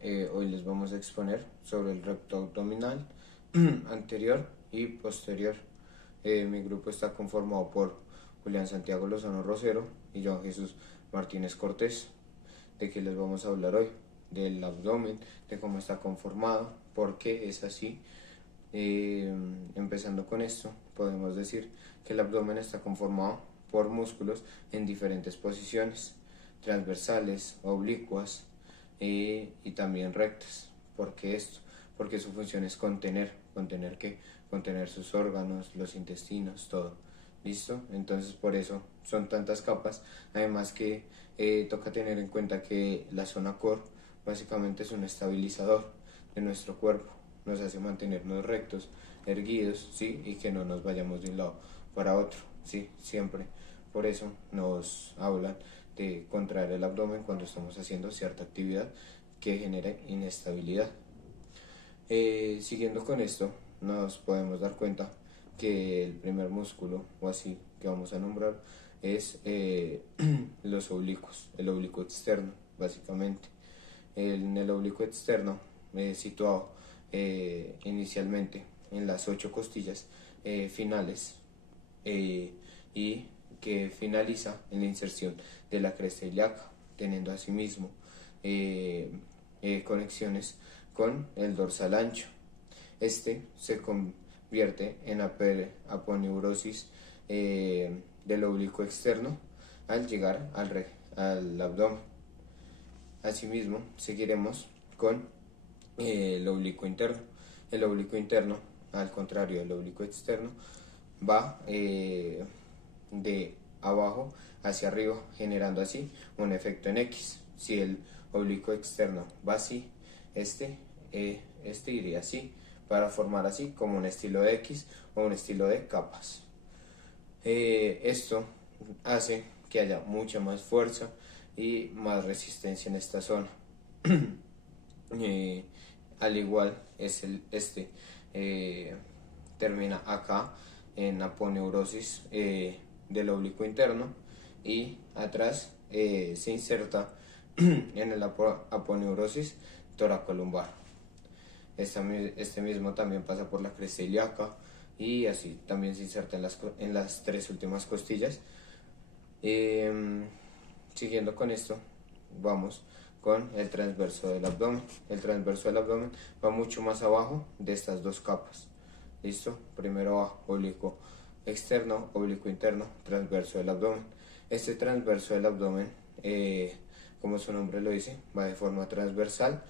Hoy les vamos a exponer sobre el recto abdominal anterior y posterior. Mi grupo está conformado por Julián Santiago Lozano Rosero y Joan Jesús Martínez Cortés. ¿De qué les vamos a hablar hoy? Del abdomen, de cómo está conformado, por qué es así. Empezando con esto, podemos decir que el abdomen está conformado por músculos en diferentes posiciones, transversales, oblicuas y también rectas. ¿Por qué esto? Porque su función es ¿contener qué? Contener sus órganos, los intestinos, todo. ¿Listo? Entonces por eso son tantas capas. Además que toca tener en cuenta que la zona core básicamente es un estabilizador de nuestro cuerpo. Nos hace mantenernos rectos, erguidos, ¿sí? Y que no nos vayamos de un lado para otro, ¿sí? Siempre. Por eso nos hablan de contraer el abdomen cuando estamos haciendo cierta actividad que genere inestabilidad. Siguiendo con esto, nos podemos dar cuenta que el primer músculo, o así que vamos a nombrar, es los oblicuos, el oblicuo externo, básicamente. En el oblicuo externo, situado inicialmente en las 8 costillas finales y que finaliza en la inserción de la cresta ilíaca, teniendo asimismo conexiones con el dorsal ancho. Este se convierte en aponeurosis del oblicuo externo al llegar al abdomen. Asimismo, seguiremos con el oblicuo interno. El oblicuo interno, al contrario del oblicuo externo, va de abajo hacia arriba, generando así un efecto en X. Si el oblicuo externo va así, este iría así, para formar así como un estilo de X o un estilo de capas. Esto hace que haya mucha más fuerza y más resistencia en esta zona. Al igual termina acá en aponeurosis del oblicuo interno y atrás se inserta en el aponeurosis toracolumbar. Este mismo también pasa por la cresta ilíaca y así también se inserta en las 3 últimas costillas. Siguiendo con esto, vamos con el transverso del abdomen. El transverso del abdomen va mucho más abajo de estas 2 capas. ¿Listo? Primero va oblicuo externo, oblicuo interno, transverso del abdomen. Este transverso del abdomen, como su nombre lo dice, va de forma transversal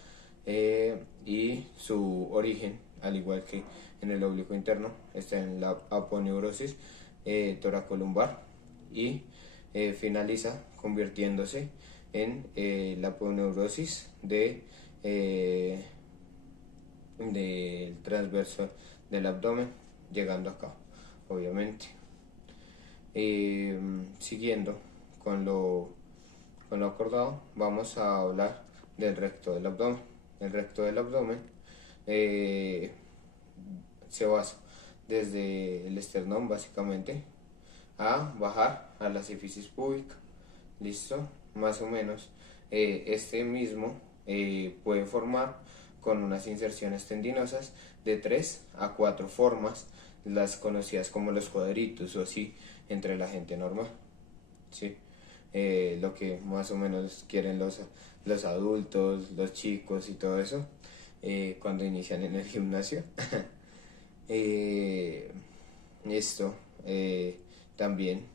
y su origen, al igual que en el oblicuo interno, está en la aponeurosis toracolumbar y finaliza convirtiéndose en la aponeurosis del transverso del abdomen, llegando acá, obviamente. Siguiendo con lo acordado, vamos a hablar del recto del abdomen. El recto del abdomen se basa desde el esternón, básicamente, a bajar a la sífisis púbica. ¿Listo? Más o menos este mismo puede formar con unas inserciones tendinosas de 3 a 4 formas, las conocidas como los cuadritos o así entre la gente normal, ¿sí? Lo que más o menos quieren los adultos, los chicos y todo eso cuando inician en el gimnasio. Esto también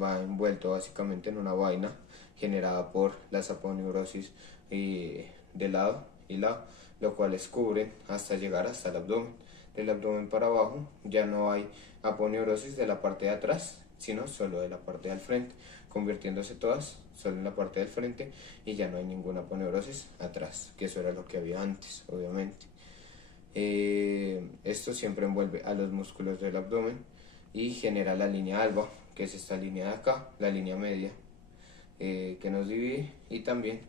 va envuelto básicamente en una vaina generada por las aponeurosis de lado y lado, lo cual cubren hasta llegar hasta el abdomen. Del abdomen para abajo ya no hay aponeurosis de la parte de atrás, sino solo de la parte del frente, convirtiéndose todas solo en la parte del frente y ya no hay ninguna aponeurosis atrás, que eso era lo que había antes, obviamente. Esto siempre envuelve a los músculos del abdomen y genera la línea alba, que es esta línea de acá, la línea media que nos divide, y también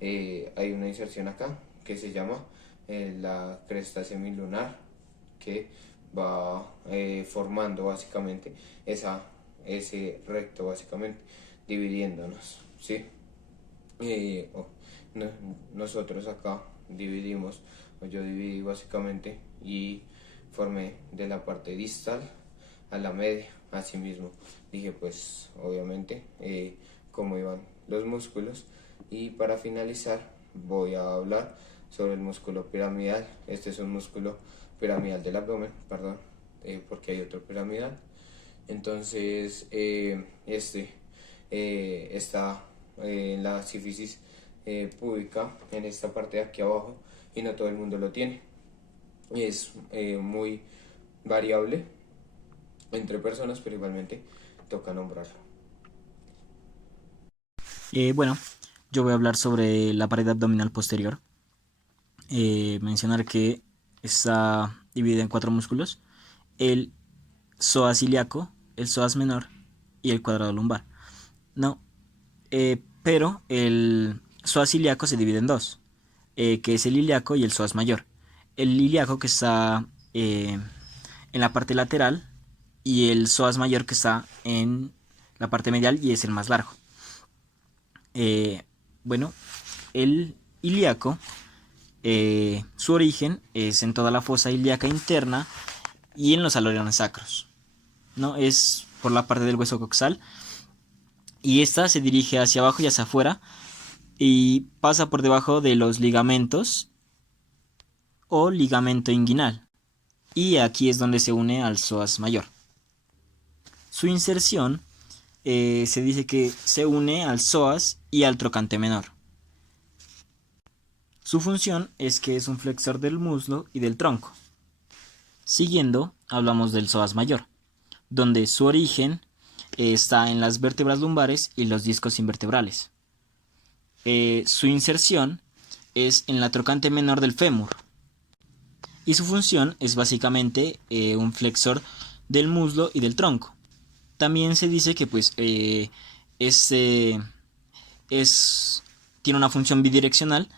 hay una inserción acá que se llama la cresta semilunar, que va formando básicamente ese recto, básicamente dividiéndonos, ¿sí? nosotros acá dividimos, o yo dividí básicamente y formé de la parte distal a la media. Asimismo dije pues obviamente cómo iban los músculos, y para finalizar voy a hablar sobre el músculo piramidal. Este es un músculo piramidal del abdomen, perdón, porque hay otro piramidal. Entonces está en la sífisis púbica, en esta parte de aquí abajo, y no todo el mundo lo tiene. Es muy variable entre personas, pero igualmente toca nombrarlo. Bueno, yo voy a hablar sobre la pared abdominal posterior. Mencionar que está dividida en cuatro músculos: el psoas ilíaco, el psoas menor y el cuadrado lumbar. No, pero el psoas ilíaco se divide en dos, que es el ilíaco y el psoas mayor. El ilíaco, que está en la parte lateral, y el psoas mayor, que está en la parte medial y es el más largo. Eh, bueno, el ilíaco, su origen es en toda la fosa ilíaca interna y en los alerones sacros, ¿no? Es por la parte del hueso coxal, y esta se dirige hacia abajo y hacia afuera y pasa por debajo de los ligamentos o ligamento inguinal, y aquí es donde se une al psoas mayor. Su inserción se dice que se une al psoas y al trocante menor. Su función es que es un flexor del muslo y del tronco. Siguiendo, hablamos del psoas mayor, donde su origen está en las vértebras lumbares y los discos invertebrales. Su inserción es en la trocante menor del fémur, y su función es básicamente un flexor del muslo y del tronco. También se dice que pues este tiene una función bidireccional.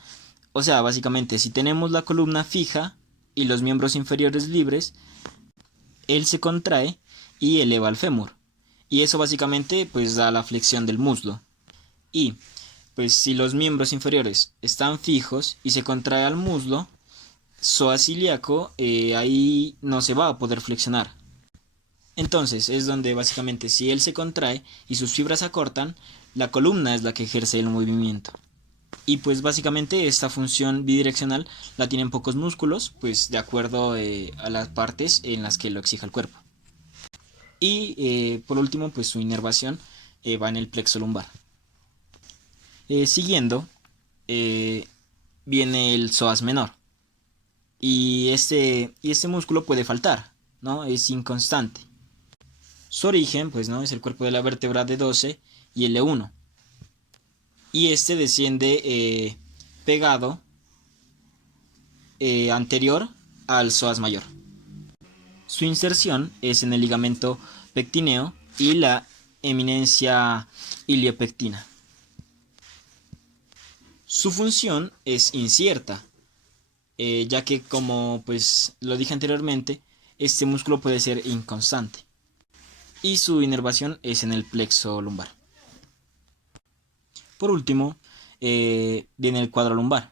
O sea, básicamente, si tenemos la columna fija y los miembros inferiores libres, él se contrae y eleva el fémur, y eso básicamente pues da la flexión del muslo. Y pues si los miembros inferiores están fijos y se contrae al muslo, psoas ilíaco, ahí no se va a poder flexionar. Entonces es donde básicamente, si él se contrae y sus fibras se acortan, la columna es la que ejerce el movimiento. Y pues básicamente esta función bidireccional la tienen pocos músculos, pues de acuerdo a las partes en las que lo exija el cuerpo. Y por último, pues su inervación va en el plexo lumbar. Siguiendo, viene el psoas menor. Y este músculo puede faltar, ¿no? Es inconstante. Su origen, pues, ¿no?, es el cuerpo de la vértebra D12 y el L1. Y este desciende pegado anterior al psoas mayor. Su inserción es en el ligamento pectíneo y la eminencia iliopectina. Su función es incierta, ya que, como pues lo dije anteriormente, este músculo puede ser inconstante. Y su inervación es en el plexo lumbar. Por último, viene el cuadro lumbar.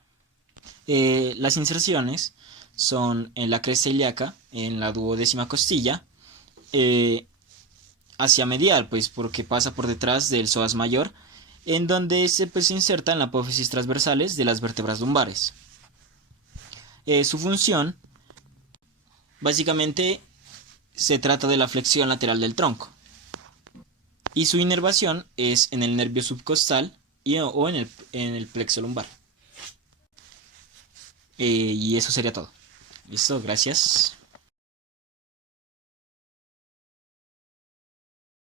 Las inserciones son en la cresta ilíaca, en la duodécima costilla, hacia medial, pues porque pasa por detrás del psoas mayor, en donde se inserta en la apófisis transversales de las vértebras lumbares. Su función, básicamente, se trata de la flexión lateral del tronco. Y su inervación es en el nervio subcostal o en el plexo lumbar. Y eso sería todo. ¿Listo? Gracias.